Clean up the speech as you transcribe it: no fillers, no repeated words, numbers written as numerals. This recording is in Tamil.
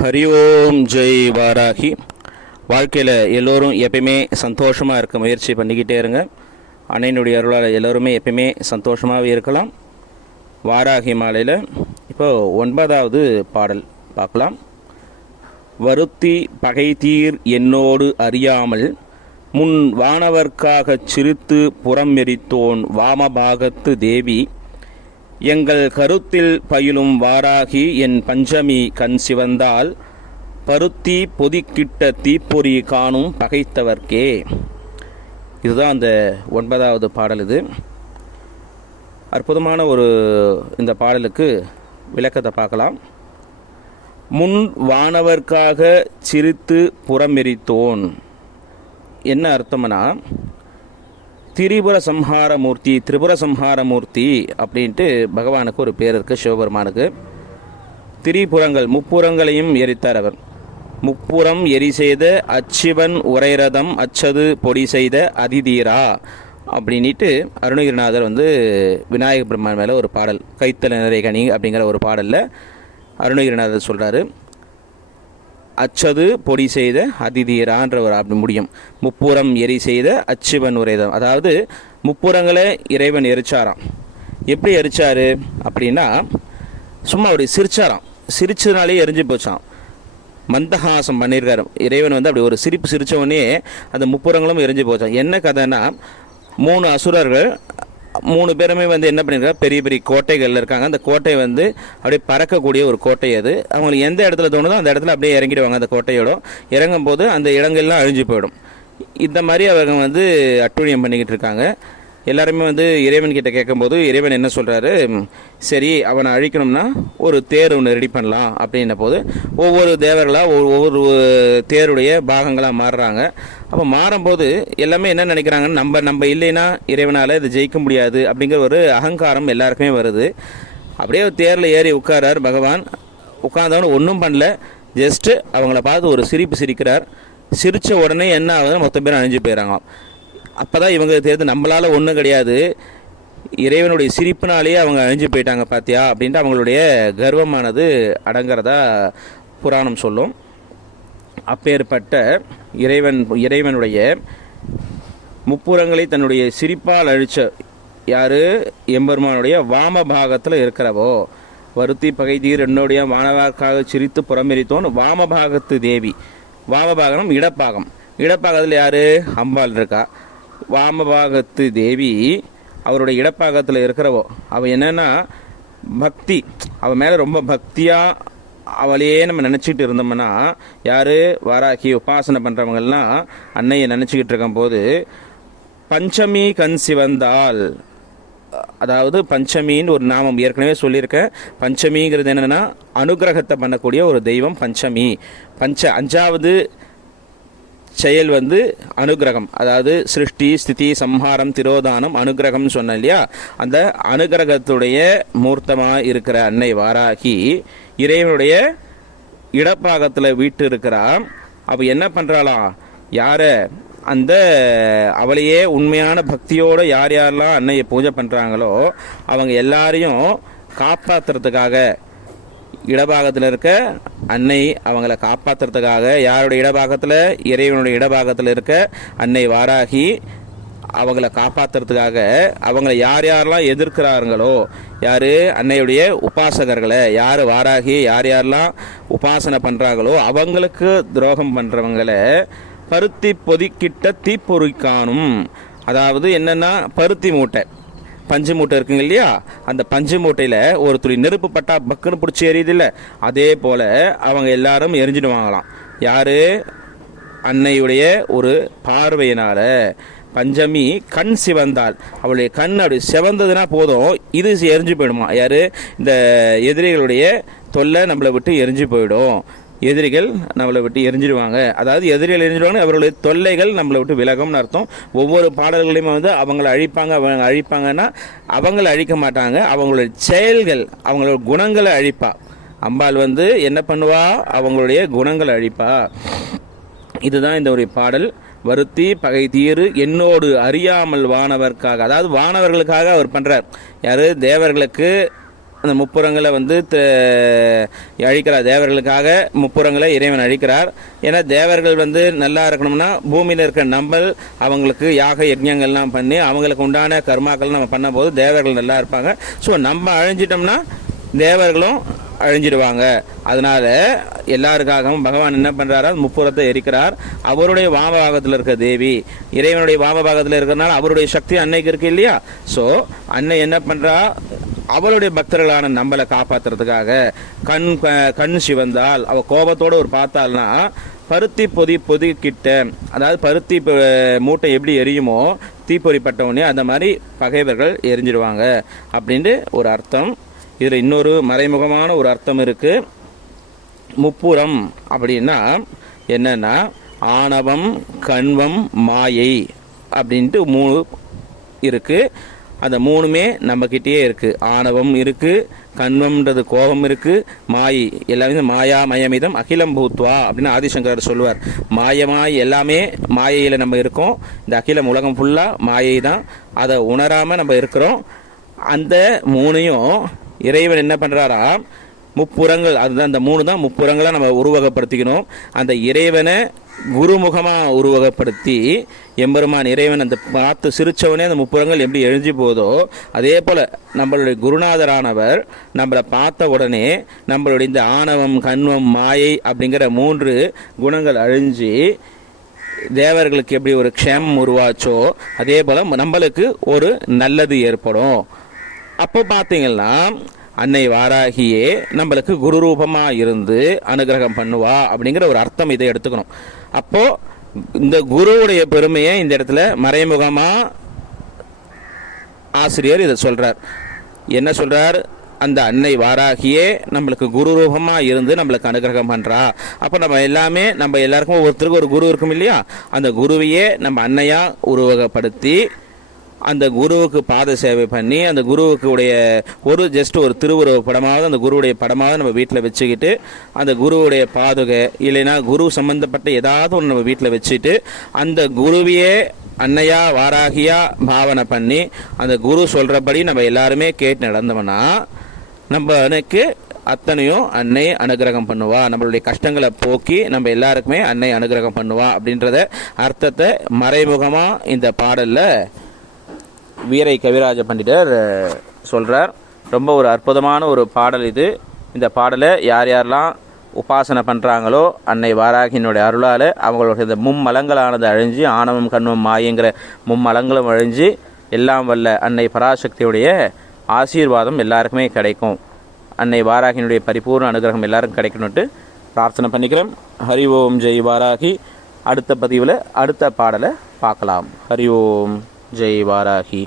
ஹரி ஓம் ஜெய் வாராகி. வாழ்க்கையில் எல்லோரும் எப்பயுமே சந்தோஷமாக இருக்க முயற்சி பண்ணிக்கிட்டே இருங்க. அன்னையினுடைய அருளால் எல்லோருமே எப்பயுமே சந்தோஷமாகவே இருக்கலாம். வாராகி மாலையில் இப்போது 9வது பாடல் பார்க்கலாம். வருத்தி பகைதீர் என்னோடு அறியாமல் முன் வானவர்க்காகச் சிரித்து புறம் எரித்தோன் வாமபாகத்து தேவி எங்கள் கருத்தில் பயிலும் வாராகி என் பஞ்சமி கண் சிவந்தால் பருத்தி பொதிக்கிட்ட தீப்பொறி காணும் பகைத்தவர்க்கே. இதுதான் அந்த 9வது பாடல். இது அற்புதமான இந்த பாடலுக்கு விளக்கத்தை பார்க்கலாம். முன் வானவர்க்காக சிரித்து புறமெரித்தோன் என்ன அர்த்தம்னா, திரிபுர சம்ஹாரமூர்த்தி அப்படின்ட்டு பகவானுக்கு ஒரு பேர் இருக்குது. சிவபெருமானுக்கு திரிபுரங்கள் முப்புறங்களையும் எரித்தார் அவர். முப்புறம் எரி செய்த அச்சிவன் உரைரதம் அச்சது பொடி செய்த அதிதீரா அப்படின்ட்டு அருணகிரிநாதர் விநாயக பெருமான் மேலே ஒரு பாடல், கைத்தல நிறைகனி அப்படிங்கிற ஒரு பாடலில் அருணகிரிநாதர் சொல்கிறாரு, அச்சது பொடி செய்த அதிதீரான்ற ஒரு அப்படி முடியும். முப்புறம் எரி செய்த அச்சிவன் உரைதம், அதாவது முப்புறங்களை இறைவன் எரிச்சாராம். எப்படி எரிச்சாரு அப்படின்னா, சும்மா அப்படி சிரிச்சாராம். சிரிச்சதுனாலே எரிஞ்சு போச்சான். மந்தஹாசம் பண்ணியிருக்காரு இறைவன். அப்படி ஒரு சிரிப்பு சிரித்த உடனே அந்த முப்புறங்களும் எரிஞ்சு போச்சான். என்ன கதைன்னா, 3 அசுரர்கள் 3 பேருமே என்ன பண்ணியிருக்காங்க, பெரிய பெரிய கோட்டைகளில் இருக்காங்க. அந்த கோட்டை அப்படியே பறக்கக்கூடிய ஒரு கோட்டை. அது அவங்களுக்கு எந்த இடத்துல தோணுதோ அந்த இடத்துல அப்படியே இறங்கிடுவாங்க. அந்த கோட்டையோட இறங்கும் போது அந்த இடங்கள்லாம் அழிஞ்சு போயிடும். இந்த மாதிரி அவங்க அட்டுழியம் பண்ணிக்கிட்டு இருக்காங்க. எல்லாருமே இறைவன்கிட்ட கேட்கும்போது இறைவன் என்ன சொல்கிறாரு, சரி அவனை அழிக்கணும்னா ஒரு தேர் ஒன்று ரெடி பண்ணலாம் அப்படின்ன போது ஒவ்வொரு தேவர்களாக ஒவ்வொரு தேருடைய பாகங்களாக மாறுறாங்க. அப்போ மாறும்போது எல்லாமே என்ன நினைக்கிறாங்கன்னு, நம்ம இல்லைன்னா இறைவனால் இதை ஜெயிக்க முடியாது அப்படிங்கிற ஒரு அகங்காரம் எல்லாருக்குமே வருது. அப்படியே தேரில் ஏறி உட்காரார் பகவான். உட்கார்ந்தவனு ஒன்றும் பண்ணல, ஜஸ்ட்டு அவங்கள பார்த்து ஒரு சிரிப்பு சிரிக்கிறார். சிரித்த உடனே என்ன ஆகுதுன்னு மொத்த பேரும் அழிஞ்சு போயிடறாங்க. அப்போ தான் இவங்க தெரியுது, நம்மளால் ஒன்றும் கிடையாது, இறைவனுடைய சிரிப்பினாலேயே அவங்க அழிஞ்சு போயிட்டாங்க பார்த்தியா அப்படின்ட்டு அவங்களுடைய கர்வமானது அடங்கிறதா புராணம் சொல்லும். அப்பேற்பட்ட இறைவனுடைய முப்புறங்களை தன்னுடைய சிரிப்பால் அழிச்ச யார், எம்பெருமானுடைய வாமபாகத்தில் இருக்கிறவோ. வருத்தி பகைதீர் என்னுடைய வானவாக்காக சிரித்து புறமெரித்தோன் வாமபாகத்து தேவி. வாமபாகம் இடப்பாகம். இடப்பாகத்தில் யார், அம்பாள் இருக்கா. வாமபாகத்து தேவி அவருடைய இடப்பாகத்தில் இருக்கிறவோ. அவள் என்னன்னா பக்தி, அவள் மேலே ரொம்ப பக்தியாக அவளையே நம்ம நினச்சிக்கிட்டு இருந்தோம்னா, யார், வாராகி உபாசனை பண்ணுறவங்கெல்லாம் அன்னையை நினச்சிக்கிட்டு இருக்கும்போது பஞ்சமி கண் சிவந்தால், அதாவது பஞ்சமின்னு ஒரு நாமம் ஏற்கனவே சொல்லியிருக்கேன். பஞ்சமிங்கிறது என்னென்னா அனுகிரகத்தை பண்ணக்கூடிய ஒரு தெய்வம் பஞ்சமி. 5வது செயல் அனுகிரகம், அதாவது சிருஷ்டி ஸ்திதி சம்ஹாரம் திரோதானம் அனுகிரகம் சொன்ன இல்லையா. அந்த அனுகிரகத்துடைய மூர்த்தமாக இருக்கிற அன்னை வாராகி இறைவனுடைய இடப்பாகத்தில் வீட்டு இருக்கிறான். அப்போ என்ன பண்ணுறாளாம், யாரை, அந்த அவளையே உண்மையான பக்தியோடு யார் யாரெல்லாம் அன்னையை பூஜை பண்ணுறாங்களோ அவங்க எல்லாரையும் காப்பாற்றுறதுக்காக இடபாகத்தில் இருக்க அன்னை அவங்கள காப்பாற்றுறதுக்காக, யாருடைய இடபாகத்தில், இறைவனுடைய இடபாகத்தில் இருக்க அன்னை வாராகி அவங்கள காப்பாற்றுறதுக்காக அவங்கள யார் யாரெல்லாம் எதிர்க்கிறாங்களோ, யார் அன்னையுடைய உபாசகர்களை, யார் வாராகி யார் யாரெல்லாம் உபாசனை பண்ணுறாங்களோ அவங்களுக்கு துரோகம் பண்ணுறவங்களை பருத்தி பொதிக்கிட்ட தீப்பொறி காணும். அதாவது என்னென்னா, பருத்தி மூட்டை, பஞ்சு மூட்டை இருக்குங்க இல்லையா, அந்த பஞ்சு மூட்டையில் ஒரு துளி நெருப்பு பட்டா பக்குன்னு பிடிச்சி எரியுது இல்லை, அதே போல் அவங்க எல்லாரும் எரிஞ்சிடுவாங்களாம். யார், அன்னையுடைய ஒரு பார்வையினால். பஞ்சமி கண் சிவந்தால், அவளுடைய கண் அப்படி சிவந்ததுன்னா போதும், இது எரிஞ்சு போயிடுமா. யார், இந்த எதிரிகளுடைய தொல்லை நம்மளை விட்டு எரிஞ்சு போயிடும். எதிரிகள் நம்மளை விட்டு எரிஞ்சிடுவாங்க, அதாவது எதிரிகள் எரிஞ்சிடுவாங்க, அவர்களுடைய தொல்லைகள் நம்மளை விட்டு விலகும்னு அர்த்தம். ஒவ்வொரு பாடல்களையுமே அவங்கள அழிப்பாங்க. அவங்க அழிப்பாங்கன்னா அவங்கள அழிக்க மாட்டாங்க, அவங்களுடைய செயல்கள், அவங்களோட குணங்களை அழிப்பா. அம்பாள் என்ன பண்ணுவா, அவங்களுடைய குணங்களை அழிப்பா. இதுதான் இந்த ஒரு பாடல். வருத்தி பகை தீரு என்னோடு அறியாமல் வானவர்க்காக, அதாவது வானவர்களுக்காக அவர் பண்ணுறார். யார், தேவர்களுக்கு அந்த முப்புறங்களை வந்து அழிக்கிறார். தேவர்களுக்காக முப்புறங்களை இறைவன் அழிக்கிறார். ஏன்னா தேவர்கள் வந்து நல்லா இருக்கணும்னா பூமியில் இருக்கிற நம்பல் அவங்களுக்கு யாக யஜ்ஞங்கள்லாம் பண்ணி அவங்களுக்கு உண்டான கர்மாக்கள் நம்ம பண்ணும்போது தேவர்கள் நல்லா இருப்பாங்க. ஸோ நம்ம அழிஞ்சிட்டோம்னா தேவர்களும் அழிஞ்சிடுவாங்க. அதனால எல்லாருக்காகவும் பகவான் என்ன பண்றாரா, முப்புறத்தை எரிக்கிறார். அவருடைய வாமபாகத்தில் இருக்க தேவி, இறைவனுடைய வாமபாகத்தில் இருக்கிறதுனால அவருடைய சக்தி அன்னைக்கு இருக்கு இல்லையா. ஸோ அன்னை என்ன பண்றா, அவளுடைய பக்தர்களான நம்மளை காப்பாற்றுறதுக்காக கண் சிவந்தால் அவ கோபத்தோடு ஒரு பார்த்தாள்னா பருத்தி பொதிக்கிட்ட, அதாவது பருத்தி மூட்டை எப்படி எரியுமோ தீப்பொறி பட்டவுடனே அந்த மாதிரி பகைவர்கள் எரிஞ்சிடுவாங்க அப்படின்ட்டு ஒரு அர்த்தம். இதில் இன்னொரு மறைமுகமான ஒரு அர்த்தம் இருக்கு. முப்புறம் அப்படின்னா என்னன்னா ஆணவம், கண்வம், மாயை அப்படின்ட்டு 3 இருக்கு. அந்த 3மே நம்மக்கிட்டேயே இருக்குது. ஆணவம் இருக்குது, கண்வம்ன்றது கோபம் இருக்குது, மாயை எல்லாமே மாயா மயமிதம் அகிலம் பூத்வா அப்படின்னு ஆதிசங்கர் சொல்லுவார். மாயமாய் எல்லாமே மாயையில் நம்ம இருக்கோம். இந்த அகிலம் உலகம் ஃபுல்லாக மாயை தான். அதை உணராமல் நம்ம இருக்கிறோம். அந்த 3ஐயும் இறைவன் என்ன பண்ணுறாரா, முப்புறங்கள், அதுதான் அந்த 3 தான் முப்புறங்களை நம்ம உருவகப்படுத்திக்கணும். அந்த இறைவனை குருமுகமாக உருவகப்படுத்தி எம்பெருமான் இறைவன் அந்த பார்த்து சிரிச்சவனே அந்த முப்புறங்கள் எப்படி எழுஞ்சி போதோ அதே போல் நம்மளுடைய குருநாதரானவர் நம்மளை பார்த்த உடனே நம்மளுடைய இந்த ஆணவம், கண்வம், மாயை அப்படிங்கிற 3 குணங்கள் அழிஞ்சு தேவர்களுக்கு எப்படி ஒரு க்ஷேமம் உருவாச்சோ அதே போல் நம்மளுக்கு ஒரு நல்லது ஏற்படும். அப்போ பார்த்தீங்கன்னா அன்னை வாராகியே நம்மளுக்கு குரு ரூபமாக இருந்து அனுகிரகம் பண்ணுவா அப்படிங்கிற ஒரு அர்த்தம் இதை எடுத்துக்கணும். அப்போ இந்த குருவுடைய பெருமையை இந்த இடத்துல மறைமுகமாக ஆசிரியர் இதை சொல்றார். என்ன சொல்றார், அந்த அன்னை வாராகியே நம்மளுக்கு குரு ரூபமாக இருந்து நம்மளுக்கு அனுகிரகம் பண்ணுறா. அப்போ நம்ம எல்லாமே நம்ம எல்லாருக்கும் ஒவ்வொருத்தருக்கும் ஒரு குரு இருக்கும் இல்லையா, அந்த குருவையே நம்ம அன்னையாக உருவகப்படுத்தி அந்த குருவுக்கு பாத சேவை பண்ணி அந்த குருவுக்கு உடைய ஒரு திருவுருவ படமாவது அந்த குருவுடைய படமாவது நம்ம வீட்டில் வச்சுக்கிட்டு அந்த குருவுடைய பாதுகை இல்லைன்னா குரு சம்பந்தப்பட்ட ஏதாவது ஒன்று நம்ம வீட்டில் வச்சுட்டு அந்த குருவையே அன்னையா வாராகியா பாவனை பண்ணி அந்த குரு சொல்கிறபடி நம்ம எல்லாருமே கேட்டு நடந்தோம்னா நம்மளுக்கு அத்தனையும் அன்னை அனுகிரகம் பண்ணுவா. நம்மளுடைய கஷ்டங்களை போக்கி நம்ம எல்லாருக்குமே அன்னை அனுகிரகம் பண்ணுவா அப்படின்றத அர்த்தத்தை மறைமுகமாக இந்த பாடலில் வீரை கவிராஜ பண்டிதர் சொல்கிறார். ரொம்ப ஒரு அற்புதமான ஒரு பாடல் இது. இந்த பாடலை யார் யாரெல்லாம் உபாசனை பண்ணுறாங்களோ அன்னை வாராகியினுடைய அருளால் அவங்களுடைய இந்த மும்மலங்களானது அழிஞ்சு ஆணவம், கண்வம், மாயங்கிற மும்மலங்களும் அழிஞ்சு எல்லாம் வல்ல அன்னை பராசக்தியுடைய ஆசீர்வாதம் எல்லாருக்குமே கிடைக்கும். அன்னை வாராகியினுடைய பரிபூர்ண அனுகிரகம் எல்லாருக்கும் கிடைக்கணும்ட்டு பிரார்த்தனை பண்ணிக்கிறேன். ஹரி ஓம் ஜெய் வாராகி. அடுத்த பதிவில் அடுத்த பாடலை பார்க்கலாம். ஹரி ஓம் ஜெய் வாராகி.